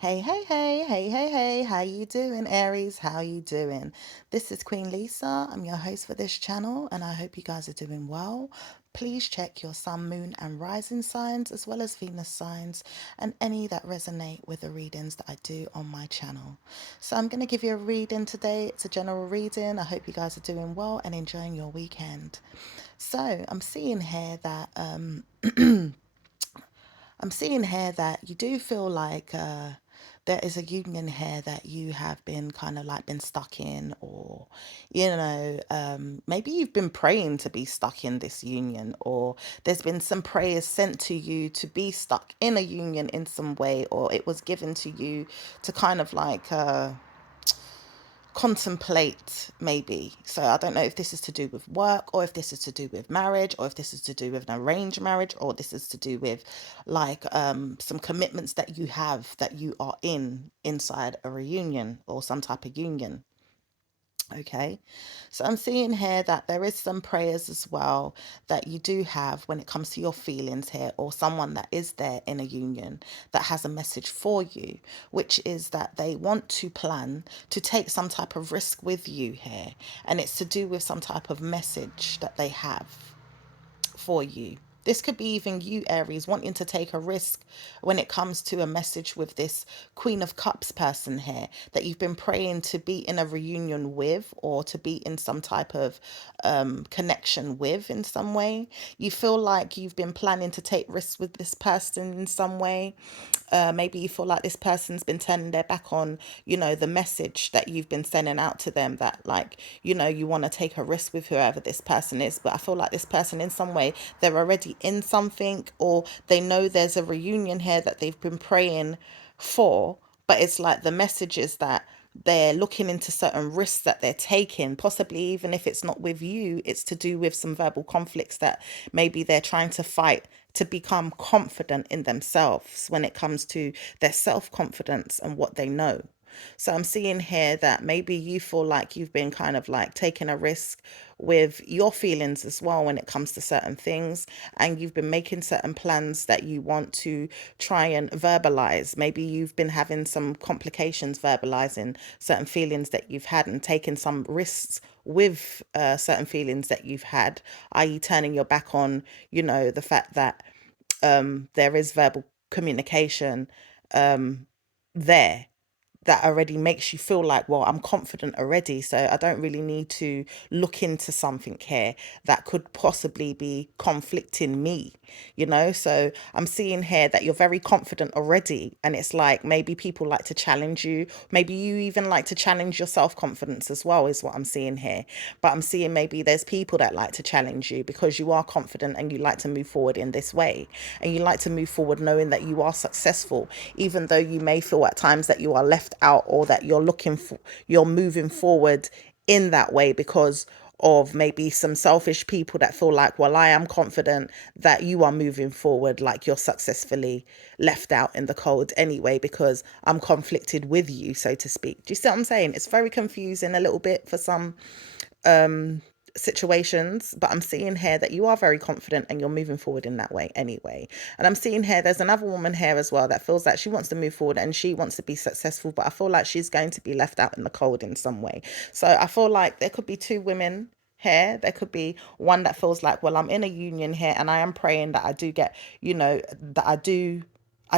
Hey, hey, hey, hey, hey, hey, how you doing, Aries? How you doing? This is Queen Lisa. I'm your host for this channel, and I hope you guys are doing well. Please check your sun, moon, and rising signs, as well as Venus signs, and any that resonate with the readings that I do on my channel. So I'm going to give you a reading today. It's a general reading. I hope you guys are doing well and enjoying your weekend. So I'm seeing here that you do feel like there is a union here that you have been kind of like been stuck in, or maybe you've been praying to be stuck in this union, or there's been some prayers sent to you to be stuck in a union in some way, or it was given to you to kind of like contemplate, maybe. So I don't know if this is to do with work, or if this is to do with marriage, or if this is to do with an arranged marriage, or this is to do with like some commitments that you have, that you are inside a reunion or some type of union. Okay, so I'm seeing here that there is some prayers as well that you do have when it comes to your feelings here, or someone that is there in a union that has a message for you, which is that they want to plan to take some type of risk with you here, and it's to do with some type of message that they have for you. This could be even you, Aries, wanting to take a risk when it comes to a message with this Queen of Cups person here that you've been praying to be in a reunion with, or to be in some type of connection with in some way. You feel like you've been planning to take risks with this person in some way. Maybe you feel like this person's been turning their back on, the message that you've been sending out to them, that like, you want to take a risk with whoever this person is. But I feel like this person in some way, they're already in something, or they know there's a reunion here that they've been praying for. But it's like the message is that they're looking into certain risks that they're taking, possibly even if it's not with you, it's to do with some verbal conflicts that maybe they're trying to fight to become confident in themselves when it comes to their self-confidence and what they know. So I'm seeing here that maybe you feel like you've been kind of like taking a risk with your feelings as well when it comes to certain things, and you've been making certain plans that you want to try and verbalize. Maybe you've been having some complications verbalizing certain feelings that you've had, and taking some risks with certain feelings that you've had, i.e., turning your back on, the fact that there is verbal communication there that already makes you feel like, well, I'm confident already, so I don't really need to look into something here that could possibly be conflicting me, So I'm seeing here that you're very confident already, and it's like maybe people like to challenge you. Maybe you even like to challenge your self-confidence as well, is what I'm seeing here. But I'm seeing maybe there's people that like to challenge you because you are confident and you like to move forward in this way, and you like to move forward knowing that you are successful, even though you may feel at times that you are left out, or that you're moving forward in that way because of maybe some selfish people that feel like, well, I am confident that you are moving forward, like you're successfully left out in the cold anyway because I'm conflicted with you, so to speak. Do you see what I'm saying? It's very confusing a little bit for some situations, but I'm seeing here that you are very confident and you're moving forward in that way anyway. And I'm seeing here there's another woman here as well that feels like she wants to move forward and she wants to be successful, but I feel like she's going to be left out in the cold in some way. So I feel like there could be two women here. There could be one that feels like, well, I'm in a union here and I am praying that I do get, that I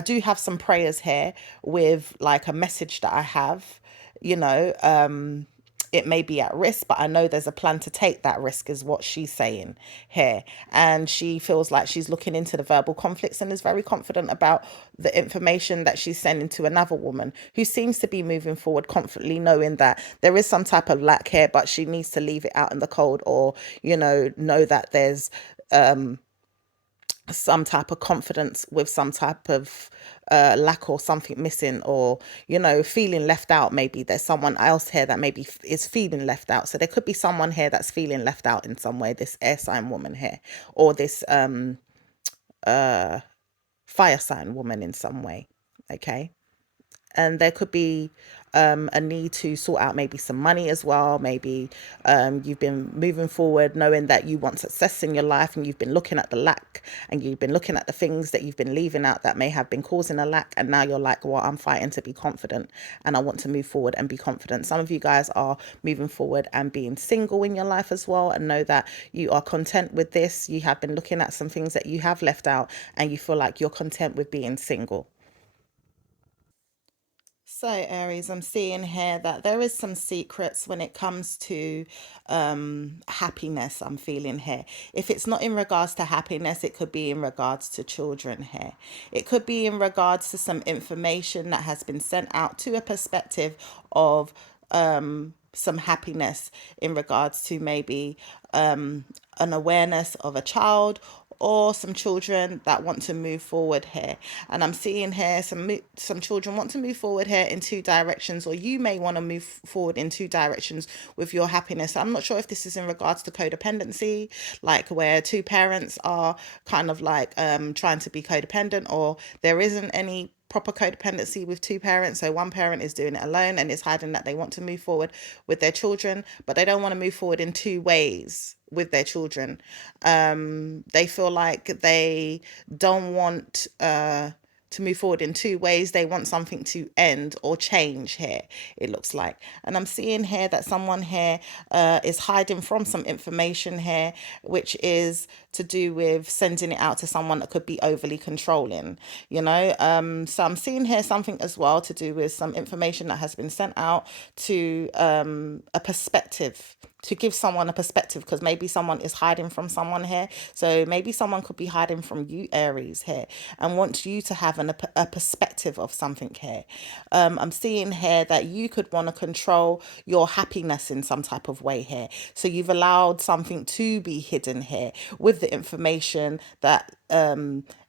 do have some prayers here with like a message that I have, you know, it may be at risk, but I know there's a plan to take that risk, is what she's saying here. And she feels like she's looking into the verbal conflicts and is very confident about the information that she's sending to another woman who seems to be moving forward confidently, knowing that there is some type of lack here, but she needs to leave it out in the cold, or, know that there's some type of confidence with some type of lack or something missing, or feeling left out. Maybe there's someone else here that maybe is feeling left out, so there could be someone here that's feeling left out in some way, this air sign woman here, or this fire sign woman in some way. Okay, And there could be a need to sort out maybe some money as well. Maybe you've been moving forward knowing that you want success in your life, and you've been looking at the lack, and you've been looking at the things that you've been leaving out that may have been causing a lack. And now you're like, well, I'm fighting to be confident, and I want to move forward and be confident. Some of you guys are moving forward and being single in your life as well, and know that you are content with this. You have been looking at some things that you have left out, and you feel like you're content with being single. So, Aries, I'm seeing here that there is some secrets when it comes to happiness. I'm feeling here. If it's not in regards to happiness, it could be in regards to children here. It could be in regards to some information that has been sent out to a perspective of some happiness in regards to maybe an awareness of a child or some children that want to move forward here. And I'm seeing here some children want to move forward here in two directions, or you may want to move forward in two directions with your happiness. I'm not sure if this is in regards to codependency, like where two parents are kind of like trying to be codependent, or there isn't any proper codependency with two parents. So one parent is doing it alone and is hiding that they want to move forward with their children, but they don't want to move forward in two ways with their children. They feel like they don't want to move forward in two ways. They want something to end or change here, it looks like. And I'm seeing here that someone here is hiding from some information here, which is to do with sending it out to someone that could be overly controlling, you know. So I'm seeing here something as well to do with some information that has been sent out to a perspective, to give someone a perspective, because maybe someone is hiding from someone here. So maybe someone could be hiding from you, Aries, here, and wants you to have a perspective of something here. I'm seeing here that you could want to control your happiness in some type of way here. So you've allowed something to be hidden here with the information that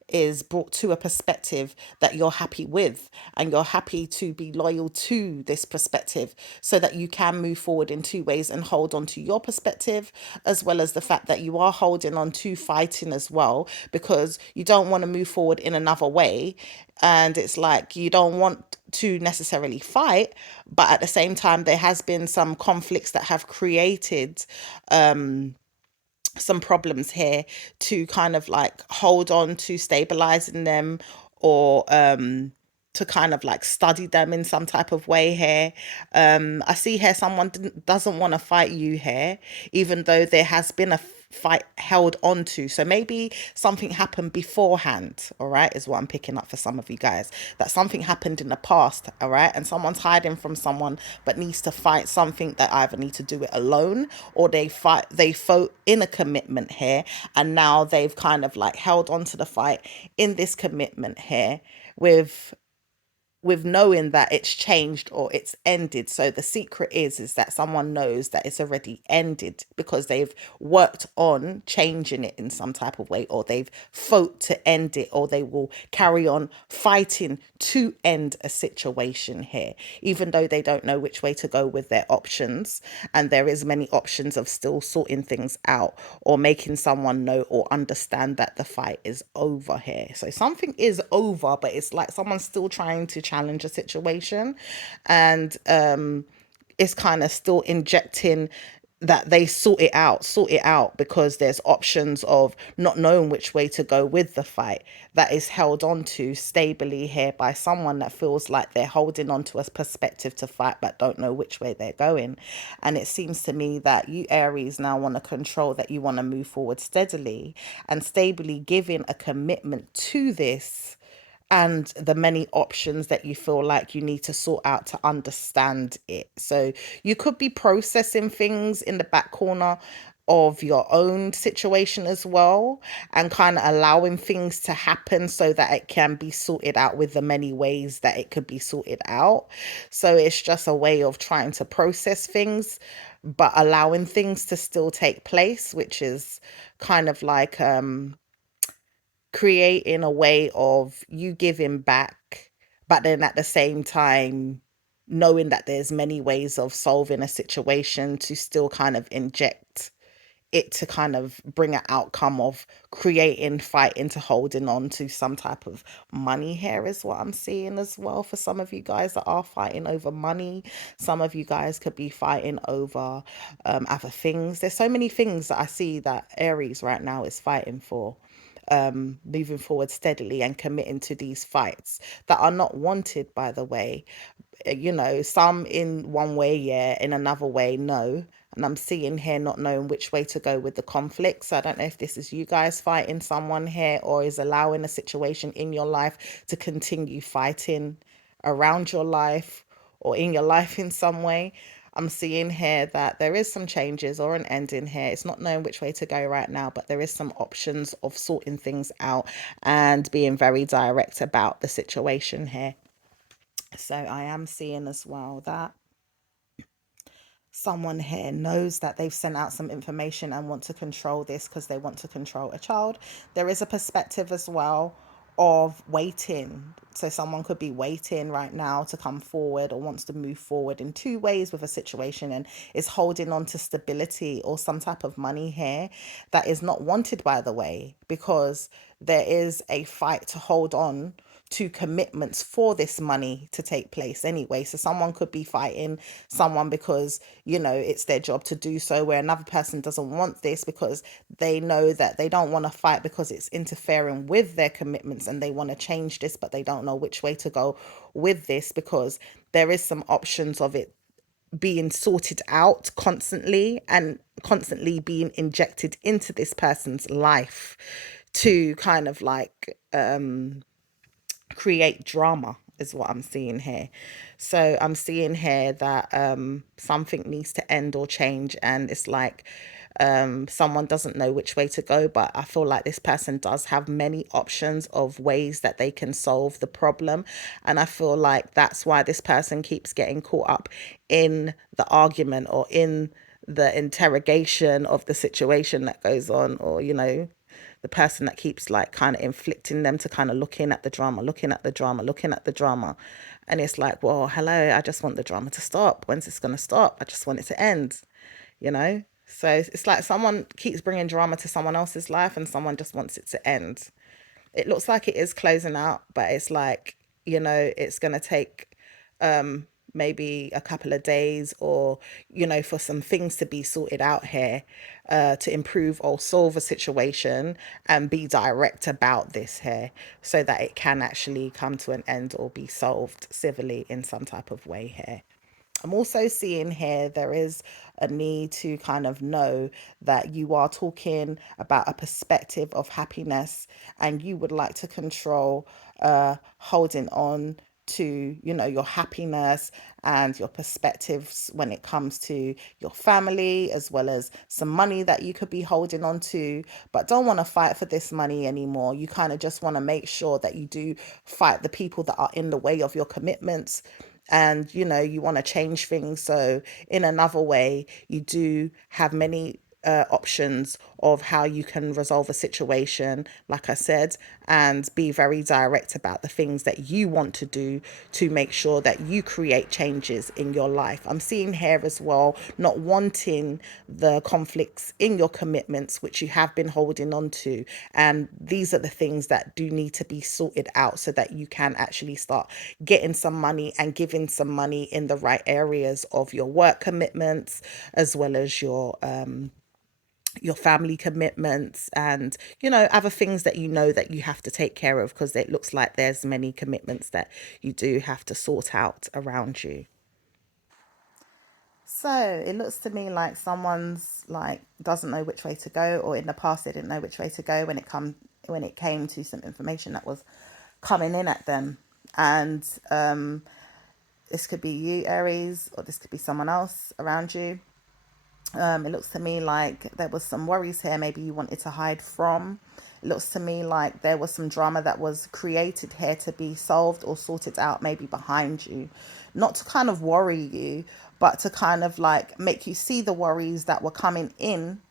is brought to a perspective that you're happy with, and you're happy to be loyal to this perspective so that you can move forward in two ways and hold on to your perspective, as well as the fact that you are holding on to fighting as well, because you don't want to move forward in another way. And it's like you don't want to necessarily fight, but at the same time there has been some conflicts that have created some problems here to kind of like hold on to stabilizing them, or to kind of like study them in some type of way here. I see here someone doesn't want to fight you here, even though there has been a fight held onto. So maybe something happened beforehand, all right, is what I'm picking up for some of you guys. That something happened in the past, all right, and someone's hiding from someone but needs to fight something that either need to do it alone, or they fought in a commitment here, and now they've kind of like held on to the fight in this commitment here with knowing that it's changed or it's ended. So the secret is that someone knows that it's already ended because they've worked on changing it in some type of way, or they've fought to end it, or they will carry on fighting to end a situation here, even though they don't know which way to go with their options. And there is many options of still sorting things out, or making someone know or understand that the fight is over here. So something is over, but it's like someone's still trying to challenge a situation, and it's kind of still injecting that they sort it out, because there's options of not knowing which way to go with the fight that is held on to stably here by someone that feels like they're holding on to a perspective to fight but don't know which way they're going. And it seems to me that you, Aries, now want to control, that you want to move forward steadily and stably, giving a commitment to this, and the many options that you feel like you need to sort out to understand it. So you could be processing things in the back corner of your own situation as well, and kind of allowing things to happen so that it can be sorted out with the many ways that it could be sorted out. So it's just a way of trying to process things but allowing things to still take place, which is kind of like creating a way of you giving back, but then at the same time knowing that there's many ways of solving a situation to still kind of inject it to kind of bring an outcome of creating, fighting to holding on to some type of money here is what I'm seeing as well for some of you guys that are fighting over money. Some of you guys could be fighting over other things. There's so many things that I see that Aries right now is fighting for, moving forward steadily and committing to these fights that are not wanted, by the way. Some in one way, yeah, in another way, no. And I'm seeing here not knowing which way to go with the conflict. So I don't know if this is you guys fighting someone here, or is allowing a situation in your life to continue fighting around your life or in your life in some way. I'm seeing here that there is some changes or an ending here. It's not knowing which way to go right now, but there is some options of sorting things out and being very direct about the situation here. So I am seeing as well that someone here knows that they've sent out some information and want to control this because they want to control a child. There is a perspective as well of waiting. So someone could be waiting right now to come forward or wants to move forward in two ways with a situation and is holding on to stability or some type of money here that is not wanted, by the way, because there is a fight to hold on to commitments for this money to take place anyway. So someone could be fighting someone because, it's their job to do so, where another person doesn't want this because they know that they don't want to fight because it's interfering with their commitments and they want to change this, but they don't know which way to go with this because there is some options of it being sorted out constantly and constantly being injected into this person's life to kind of like create drama is what I'm seeing here. So I'm seeing here that something needs to end or change, and it's like someone doesn't know which way to go, but I feel like this person does have many options of ways that they can solve the problem. And I feel like that's why this person keeps getting caught up in the argument or in the interrogation of the situation that goes on, or the person that keeps like kind of inflicting them to kind of looking at the drama, looking at the drama, looking at the drama. And it's like, well, hello, I just want the drama to stop. When's this going to stop? I just want it to end, you know? So it's like someone keeps bringing drama to someone else's life and someone just wants it to end. It looks like it is closing out, but it's like, it's going to take maybe a couple of days or, for some things to be sorted out here to improve or solve a situation and be direct about this here so that it can actually come to an end or be solved civilly in some type of way here. I'm also seeing here there is a need to kind of know that you are talking about a perspective of happiness and you would like to control holding on to your happiness and your perspectives when it comes to your family, as well as some money that you could be holding on to, but don't want to fight for this money anymore. You kind of just want to make sure that you do fight the people that are in the way of your commitments, and you want to change things. So in another way, you do have many options of how you can resolve a situation, like I said, and be very direct about the things that you want to do to make sure that you create changes in your life. I'm seeing here as well, not wanting the conflicts in your commitments, which you have been holding on to. And these are the things that do need to be sorted out so that you can actually start getting some money and giving some money in the right areas of your work commitments, as well as your family commitments and other things that that you have to take care of, because it looks like there's many commitments that you do have to sort out around you. So it looks to me like someone's like doesn't know which way to go, or in the past they didn't know which way to go when it came to some information that was coming in at them. And this could be you, Aries, or this could be someone else around you. It looks to me like there was some worries here maybe you wanted to hide from. It looks to me like there was some drama that was created here to be solved or sorted out maybe behind you. Not to kind of worry you, but to kind of like make you see the worries that were coming in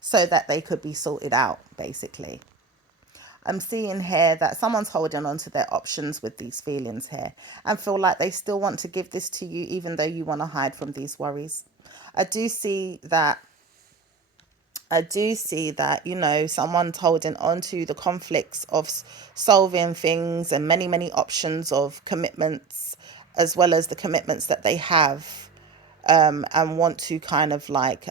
so that they could be sorted out, basically. I'm seeing here that someone's holding on to their options with these feelings here and feel like they still want to give this to you, even though you want to hide from these worries. I do see that I do see that, someone's holding on to the conflicts of solving things and many, many options of commitments, as well as the commitments that they have, and want to kind of like,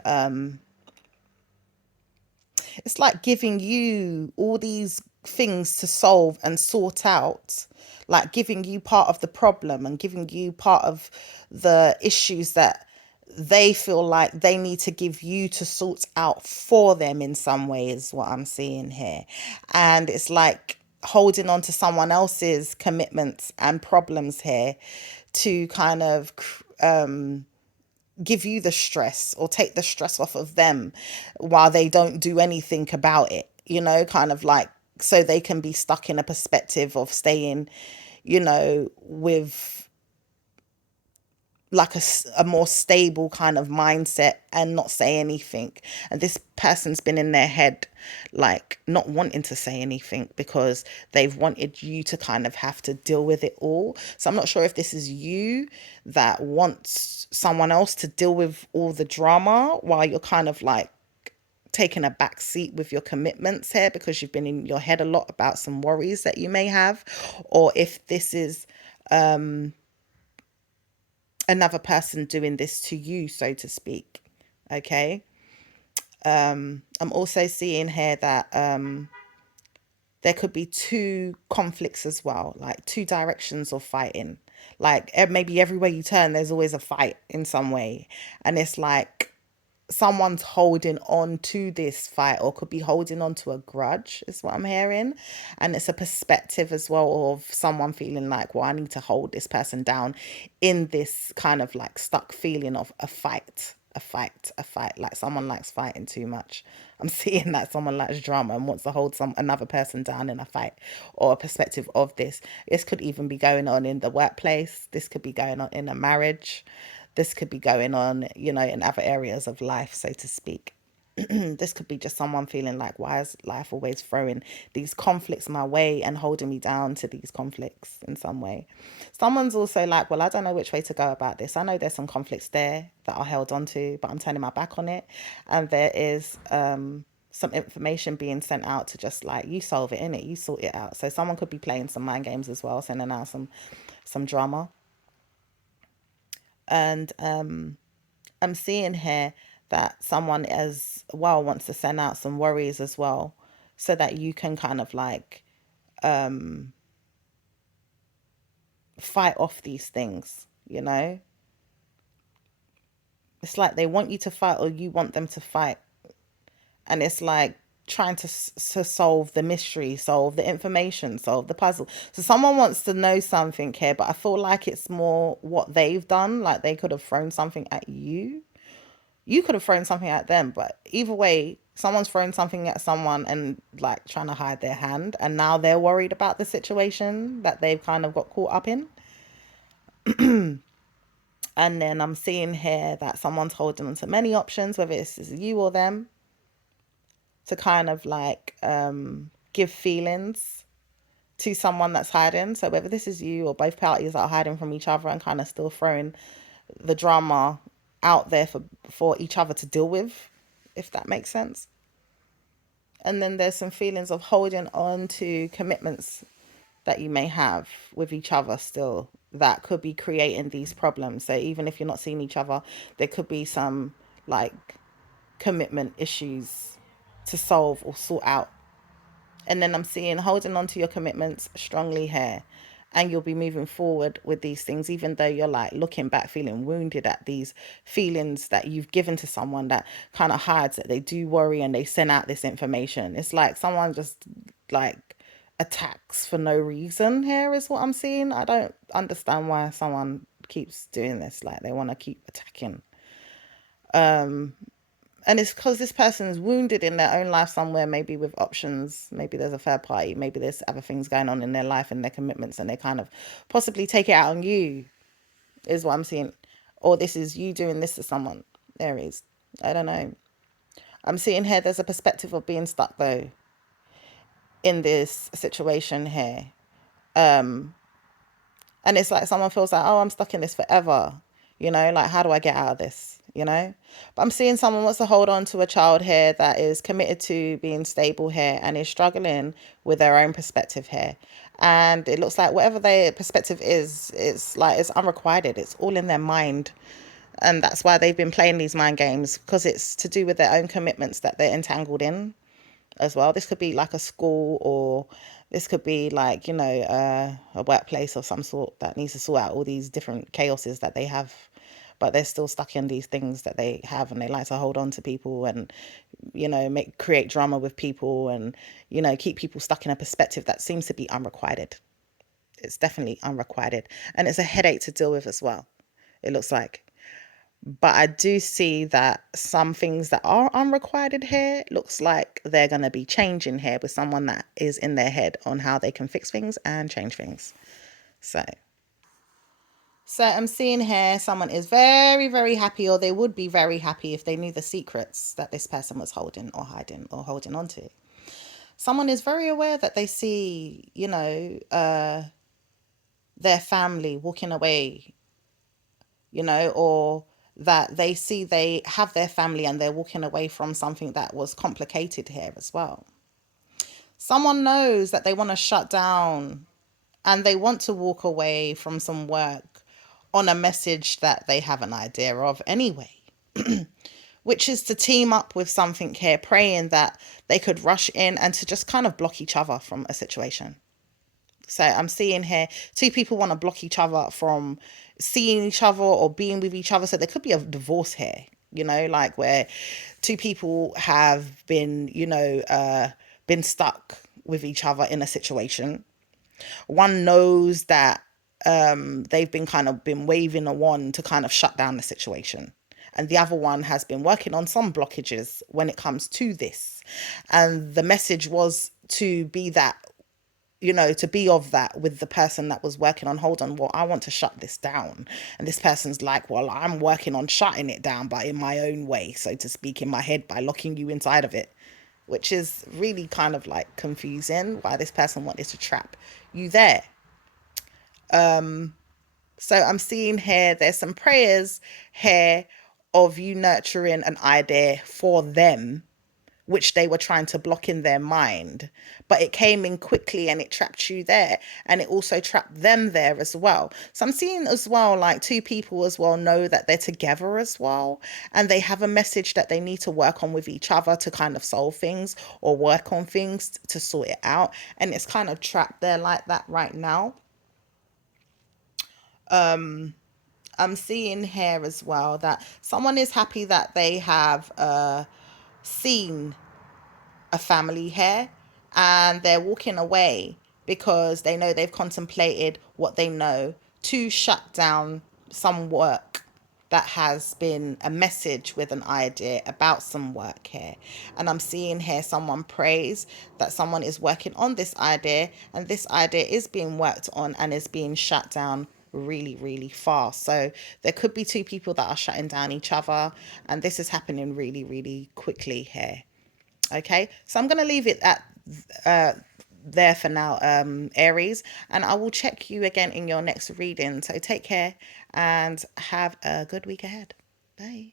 it's like giving you all these things to solve and sort out, like giving you part of the problem and giving you part of the issues that they feel like they need to give you to sort out for them in some way, is what I'm seeing here. And it's like holding on to someone else's commitments and problems here to kind of give you the stress or take the stress off of them while they don't do anything about it, kind of like, so they can be stuck in a perspective of staying, with like a more stable kind of mindset and not say anything. And this person's been in their head, like not wanting to say anything because they've wanted you to kind of have to deal with it all. So I'm not sure if this is you that wants someone else to deal with all the drama while you're kind of like taking a back seat with your commitments here because you've been in your head a lot about some worries that you may have. Or if this is another person doing this to you, so to speak. Okay. I'm also seeing here that there could be two conflicts as well, like two directions of fighting. Like maybe everywhere you turn, there's always a fight in some way. And it's like someone's holding on to this fight or could be holding on to a grudge, is what I'm hearing. And it's a perspective as well of someone feeling like, well, I need to hold this person down in this kind of like stuck feeling of a fight, like someone likes fighting too much. I'm seeing that someone likes drama and wants to hold another person down in a fight, or a perspective of this could even be going on in the workplace, this could be going on in a marriage, this could be going on, in other areas of life, so to speak. This could be just someone feeling like, why is life always throwing these conflicts my way and holding me down to these conflicts in some way? Someone's also like, well, I don't know which way to go about this. I know there's some conflicts there that are held on to, but I'm turning my back on it. And there is some information being sent out to just like, you solve it, innit? You sort it out. So someone could be playing some mind games as well, sending out some drama. And I'm seeing here that someone as well wants to send out some worries as well, so that you can kind of like fight off these things. It's like they want you to fight or you want them to fight. And it's like trying to solve the mystery, solve the information, solve the puzzle. So someone wants to know something here, but I feel like it's more what they've done. Like they could have thrown something at you. You could have thrown something at them, but either way, someone's thrown something at someone and like trying to hide their hand, and now they're worried about the situation that they've kind of got caught up in. And then I'm seeing here that someone's holding on to many options, whether it's you or them, to kind of like give feelings to someone that's hiding. So whether this is you or both parties that are hiding from each other and kind of still throwing the drama out there for each other to deal with, if that makes sense. And then there's some feelings of holding on to commitments that you may have with each other still that could be creating these problems. So even if you're not seeing each other, there could be some like commitment issues to solve or sort out. And then I'm seeing holding on to your commitments strongly here. And you'll be moving forward with these things, even though you're like looking back, feeling wounded at these feelings that you've given to someone that kind of hides that they do worry and they send out this information. It's like someone just like attacks for no reason here, is what I'm seeing. I don't understand why someone keeps doing this. Like they want to keep attacking. And it's because this person is wounded in their own life somewhere, maybe with options. Maybe there's a third party. Maybe there's other things going on in their life and their commitments, and they kind of possibly take it out on you, is what I'm seeing. Or this is you doing this to someone. Aries. I don't know. I'm seeing here there's a perspective of being stuck, though, in this situation here. And it's like someone feels like, oh, I'm stuck in this forever. Like, how do I get out of this? you know. But I'm seeing someone wants to hold on to a child here that is committed to being stable here and is struggling with their own perspective here. And it looks like whatever their perspective is, it's like it's unrequited. It's all in their mind. And that's why they've been playing these mind games, because it's to do with their own commitments that they're entangled in as well. This could be like a school, or this could be like, a workplace of some sort that needs to sort out all these different chaoses that they have. But they're still stuck in these things that they have, and they like to hold on to people and, create drama with people and, keep people stuck in a perspective that seems to be unrequited. It's definitely unrequited. And it's a headache to deal with as well, it looks like. But I do see that some things that are unrequited here looks like they're going to be changing here with someone that is in their head on how they can fix things and change things. So I'm seeing here someone is very, very happy, or they would be very happy if they knew the secrets that this person was holding or hiding or holding on to. Someone is very aware that they see, their family walking away, or that they see they have their family and they're walking away from something that was complicated here as well. Someone knows that they want to shut down and they want to walk away from some work on a message that they have an idea of anyway, which is to team up with something here, praying that they could rush in and to just kind of block each other from a situation. So I'm seeing here two people want to block each other from seeing each other or being with each other. So there could be a divorce here, like where two people have been, been stuck with each other in a situation. One knows that they've been waving a wand to kind of shut down the situation. And the other one has been working on some blockages when it comes to this. And the message was to be that, to be of that with the person that was working on, hold on, well, I want to shut this down. And this person's like, well, I'm working on shutting it down, but in my own way, so to speak, in my head, by locking you inside of it, which is really kind of like confusing why this person wanted to trap you there. So I'm seeing here, there's some prayers here of you nurturing an idea for them, which they were trying to block in their mind, but it came in quickly and it trapped you there, and it also trapped them there as well. So I'm seeing as well, like two people as well know that they're together as well, and they have a message that they need to work on with each other to kind of solve things or work on things to sort it out, and it's kind of trapped there like that right now. I'm seeing here as well that someone is happy that they have seen a family here, and they're walking away because they know they've contemplated what they know to shut down some work that has been a message with an idea about some work here. And I'm seeing here someone prays that someone is working on this idea, and this idea is being worked on and is being shut down really, really fast. So there could be two people that are shutting down each other, and this is happening really, really quickly here. Okay, so I'm going to leave it at uh, there for now, Aries, and I will check you again in your next reading. So take care and have a good week ahead. Bye.